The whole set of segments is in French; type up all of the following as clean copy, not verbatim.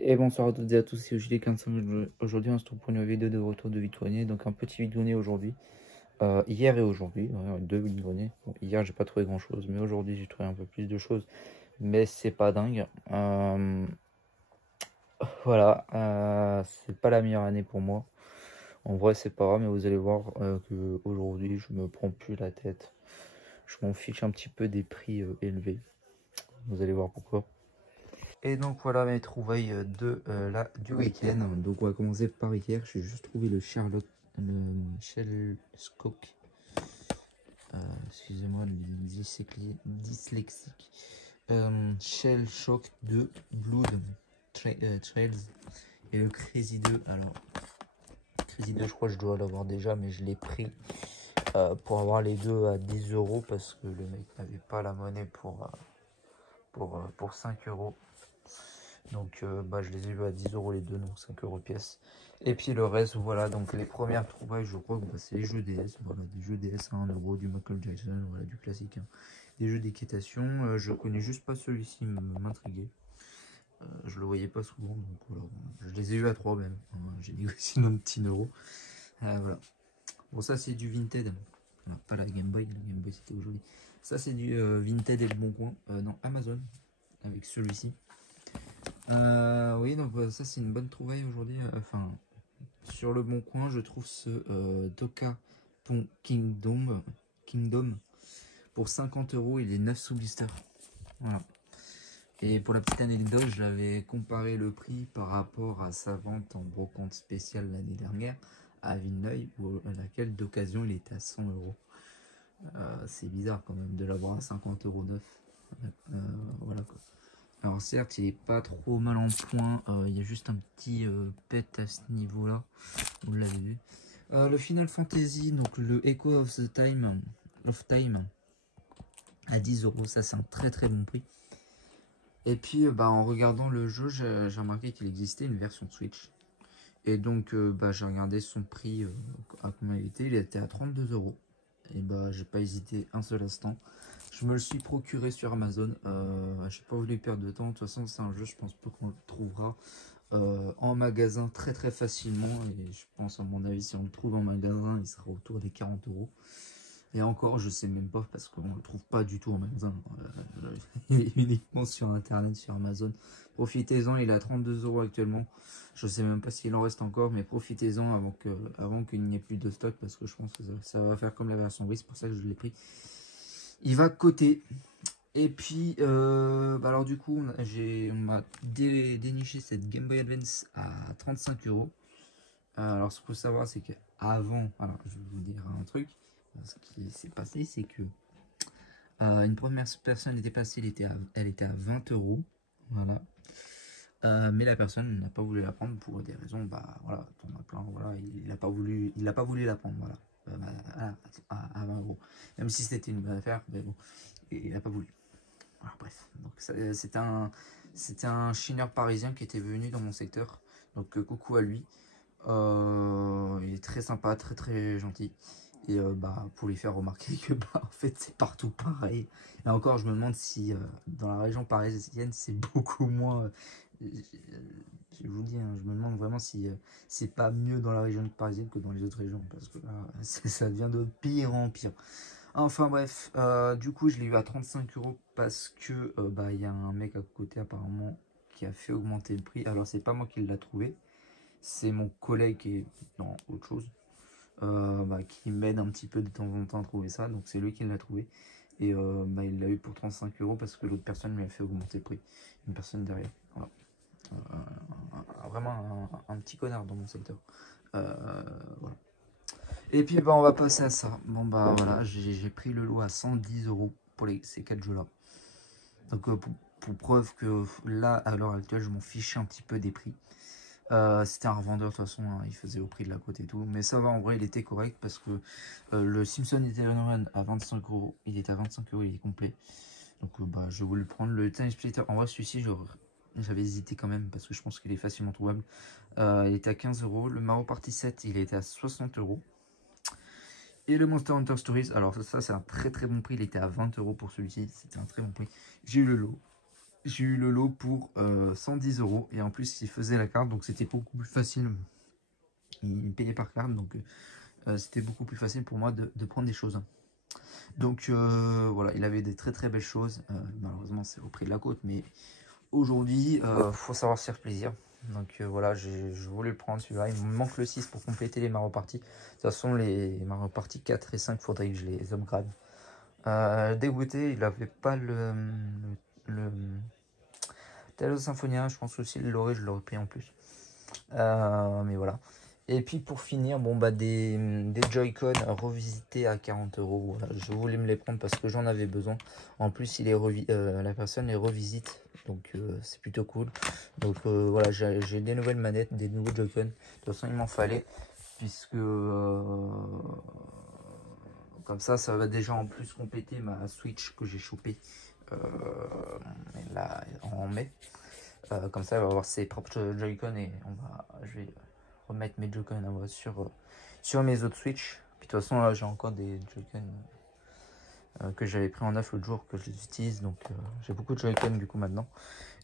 Et bonsoir à toutes et à tous, c'est Julie15. Aujourd'hui, on se retrouve pour une vidéo de retour de vide-grenier. Donc, un petit vide-grenier aujourd'hui. Hier et aujourd'hui, deux vide-greniers. Bon, hier, j'ai pas trouvé grand chose, mais aujourd'hui, j'ai trouvé un peu plus de choses. Mais c'est pas dingue. Voilà, c'est pas la meilleure année pour moi. En vrai, c'est pas grave, mais vous allez voir que aujourd'hui, je me prends plus la tête. Je m'en fiche un petit peu des prix élevés. Vous allez voir pourquoi. Et donc voilà mes trouvailles du week-end. Donc on va commencer par hier. J'ai juste trouvé le Shellscock. Excusez-moi le dyslexique. Shellshock 2 Blood Trails. Et le Crazy 2. Alors, Crazy 2, je crois que je dois l'avoir déjà, mais je l'ai pris pour avoir les deux à 10 € parce que le mec n'avait pas la monnaie pour 5 €. Donc je les ai eu à 10 € les deux, donc 5 € pièce. Et puis le reste, voilà, donc les premières trouvailles, je crois que c'est les jeux DS, voilà, des jeux DS à 1 €, du Michael Jackson, voilà, du classique, hein. Des jeux d'équitation, je connais juste pas celui-ci, m'intriguait. Je le voyais pas souvent, donc voilà, je les ai eu à 3 même, hein, j'ai négocié mon petit euro. Voilà. Bon, ça c'est du Vinted, voilà, pas la Game Boy c'était aujourd'hui. Ça c'est du Vinted et le Bon Coin, non, Amazon, avec celui-ci. Oui, donc ça c'est une bonne trouvaille aujourd'hui. Enfin, sur le Bon Coin, je trouve ce Doka Pon Kingdom pour 50 €. Il est 9 sous blister. Voilà. Et pour la petite anecdote, j'avais comparé le prix par rapport à sa vente en brocante spéciale l'année dernière à Villeneuve, à laquelle d'occasion il était à 100 €. C'est bizarre quand même de l'avoir à 50 € neuf. Voilà quoi. Alors certes, il est pas trop mal en point, il y a juste un petit pet à ce niveau-là, vous l'avez vu. Le Final Fantasy, donc le Echo of Time à 10 €, ça c'est un très très bon prix. Et puis en regardant le jeu, j'ai remarqué qu'il existait une version Switch. Et donc j'ai regardé son prix à combien il était à 32 €. Et j'ai pas hésité un seul instant. Je me le suis procuré sur Amazon. J'ai pas voulu perdre de temps. De toute façon, c'est un jeu, je pense pas qu'on le trouvera en magasin très très facilement. Et je pense, à mon avis, si on le trouve en magasin, il sera autour des 40 €. Et encore, je sais même pas parce qu'on le trouve pas du tout en magasin. Il est uniquement sur internet, sur Amazon. Profitez-en, il est à 32 € actuellement. Je sais même pas s'il en reste encore, mais profitez-en avant qu'il n'y ait plus de stock parce que je pense que ça va faire comme la version Wii, c'est pour ça que je l'ai pris. Il va coter. Et puis, alors du coup, on m'a déniché cette Game Boy Advance à 35 €. Alors, ce qu'il faut savoir, c'est qu'avant, alors je vais vous dire un truc. Ce qui s'est passé, c'est que une première personne était passée, elle était à 20 €. Voilà. Mais la personne n'a pas voulu la prendre pour des raisons, voilà, on a plein, voilà, il n'a pas voulu la prendre, voilà, à 20 €. Même si c'était une bonne affaire, mais bon, il n'a pas voulu. Alors, bref, donc c'était un chineur parisien qui était venu dans mon secteur, donc coucou à lui. Il est très sympa, très très gentil. Et pour lui faire remarquer que en fait c'est partout pareil. Et encore, je me demande si dans la région parisienne c'est beaucoup moins. Je vous dis, hein, je me demande vraiment si c'est pas mieux dans la région parisienne que dans les autres régions, parce que là ça devient de pire en pire. Enfin bref, du coup je l'ai eu à 35 € parce que il y a un mec à côté apparemment qui a fait augmenter le prix. Alors c'est pas moi qui l'a trouvé, c'est mon collègue qui est dans autre chose, qui m'aide un petit peu de temps en temps à trouver ça. Donc c'est lui qui l'a trouvé. Et il l'a eu pour 35 € parce que l'autre personne lui a fait augmenter le prix. Une personne derrière. Voilà. Vraiment un petit connard dans mon secteur. Voilà. Et puis on va passer à ça. Bon voilà, j'ai pris le lot à 110 € pour ces 4 jeux là. Donc pour preuve que là à l'heure actuelle je m'en fiche un petit peu des prix. C'était un revendeur de toute façon, hein, il faisait au prix de la côte et tout. Mais ça va, en vrai, il était correct parce que le Simpson Eternal Run à 25 €, il est à 25 €, il est complet. Donc je voulais le prendre. Le Time Splitter, en vrai, celui-ci, j'avais hésité quand même parce que je pense qu'il est facilement trouvable. Il était à 15 €. Le Mario Party 7, il était à 60 €. Et le Monster Hunter Stories, alors ça c'est un très très bon prix, il était à 20 € pour celui-ci, c'était un très bon prix. J'ai eu le lot. j'ai eu le lot pour 110 €. Et en plus, il faisait la carte, donc c'était beaucoup plus facile. Il payait par carte, donc c'était beaucoup plus facile pour moi de prendre des choses. Donc voilà, il avait des très très belles choses. Malheureusement, c'est au prix de la côte, mais aujourd'hui, faut savoir se faire plaisir. Donc voilà, je voulais le prendre celui-là. Il me manque le 6 pour compléter les Mario Party. De toute façon, les Mario Party 4 et 5, faudrait que je les upgrade. Dégoûté, il avait pas le Talos Symphonia. Je pense aussi il l'aurait, je l'aurais pris en plus. Mais voilà. Et puis pour finir, bon bah des Joy-Con revisités à 40 €. Voilà, je voulais me les prendre parce que j'en avais besoin. En plus, la personne les revisite, donc c'est plutôt cool. Donc voilà, j'ai des nouvelles manettes, des nouveaux Joy-Con. De toute façon, il m'en fallait, puisque comme ça va déjà en plus compléter ma Switch que j'ai chopée là en mai. Comme ça, elle va avoir ses propres Joy-Con et je vais remettre mes Joy-Con sur mes autres Switch. Puis de toute façon, là, j'ai encore des Joy-Con que j'avais pris en neuf l'autre jour, que je les utilise. Donc, j'ai beaucoup de Joy-Con du coup maintenant.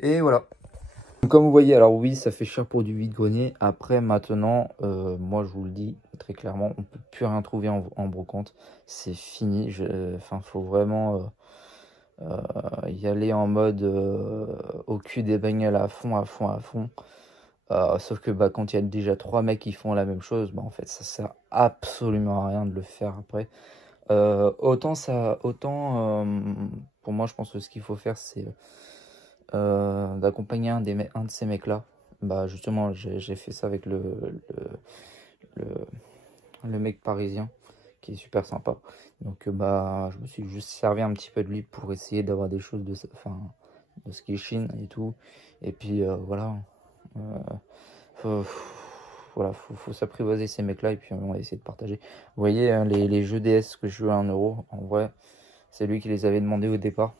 Et voilà. Donc, comme vous voyez, alors oui, ça fait cher pour du vide-grenier. Après, maintenant, moi, je vous le dis très clairement, on peut plus rien trouver en brocante. C'est fini. Enfin, faut vraiment y aller en mode au cul des bagnoles à fond, à fond, à fond. Sauf que bah, quand il y a déjà 3 mecs qui font la même chose, bah, en fait ça sert absolument à rien de le faire après. Autant pour moi je pense que ce qu'il faut faire c'est d'accompagner un de ces mecs là. Bah justement j'ai fait ça avec le, le mec parisien qui est super sympa. Donc bah je me suis juste servi un petit peu de lui pour essayer d'avoir des choses de ce qui est Chine et tout. Et puis voilà. Voilà, faut s'apprivoiser ces mecs là et puis on va essayer de partager. Vous voyez hein, les jeux DS que je joue à 1 €, en vrai c'est lui qui les avait demandé au départ,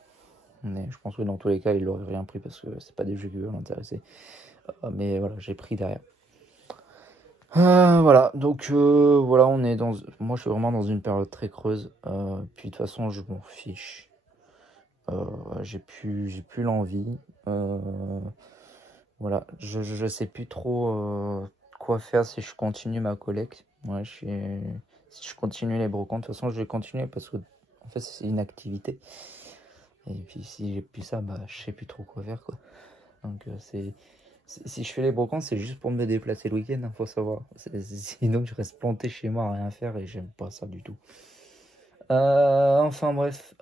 mais je pense que dans tous les cas il aurait rien pris parce que c'est pas des jeux qui veulent l'intéresser. Mais voilà, j'ai pris derrière. Voilà, donc voilà, moi je suis vraiment dans une période très creuse. Puis de toute façon je m'en fiche. J'ai plus l'envie. Voilà, je sais plus trop quoi faire si je continue ma collecte. Ouais, si je continue les brocantes, de toute façon je vais continuer parce que en fait c'est une activité. Et puis si j'ai plus ça, bah je sais plus trop quoi faire quoi. Donc si je fais les brocantes, c'est juste pour me déplacer le week-end, hein, faut savoir. Sinon je reste planté chez moi à rien faire et j'aime pas ça du tout. Enfin bref,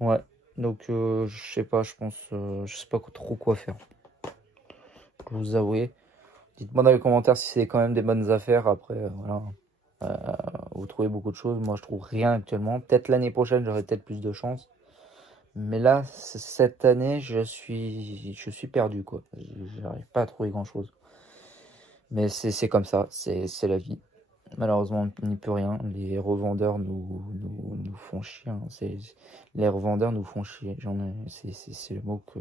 ouais. Donc je sais pas, je pense, je sais pas trop quoi faire. Pour vous avouer. Dites-moi dans les commentaires si c'est quand même des bonnes affaires. Après, voilà. Vous trouvez beaucoup de choses. Moi, je trouve rien actuellement. Peut-être l'année prochaine, j'aurai peut-être plus de chance. Mais là, cette année, je suis perdu, quoi. J'arrive pas à trouver grand-chose. Mais c'est comme ça. C'est la vie. Malheureusement, on n'y peut rien. Les revendeurs nous font chier. Hein. Les revendeurs nous font chier. C'est le mot que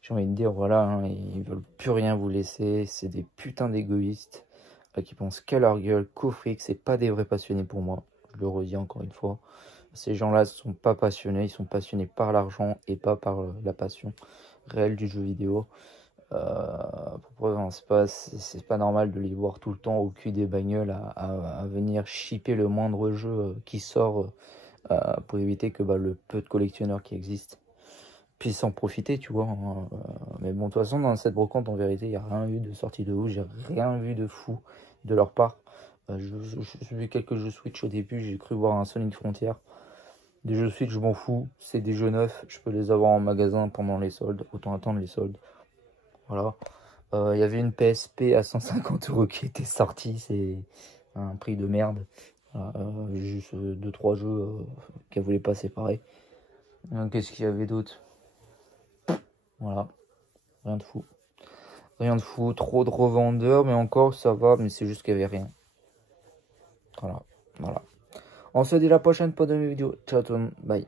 j'ai envie de dire. Voilà, hein, ils veulent plus rien vous laisser. C'est des putains d'égoïstes qui pensent qu'à leur gueule, qu'au fric. C'est pas des vrais passionnés pour moi. Je le redis encore une fois. Ces gens-là ne sont pas passionnés. Ils sont passionnés par l'argent et pas par la passion réelle du jeu vidéo. C'est pas normal de les voir tout le temps au cul des bagnoles à venir shipper le moindre jeu qui sort pour éviter que le peu de collectionneurs qui existent puissent en profiter, tu vois. Hein. Mais bon, de toute façon, dans cette brocante, en vérité, il n'y a rien eu de sortie de ouf. J'ai rien vu de fou de leur part. J'ai vu quelques jeux Switch au début. J'ai cru voir un Sonic Frontier. Des jeux Switch, je m'en fous. C'est des jeux neufs. Je peux les avoir en magasin pendant les soldes. Autant attendre les soldes. Voilà. Il y avait une PSP à 150 € qui était sortie. C'est un prix de merde. Juste 2-3 jeux qu'elle voulait pas séparer. Qu'est-ce qu'il y avait d'autre? Voilà. Rien de fou. Rien de fou. Trop de revendeurs. Mais encore, ça va. Mais c'est juste qu'il n'y avait rien. Voilà. On se dit la prochaine pour de nouvelles vidéos. Ciao tout le monde. Bye.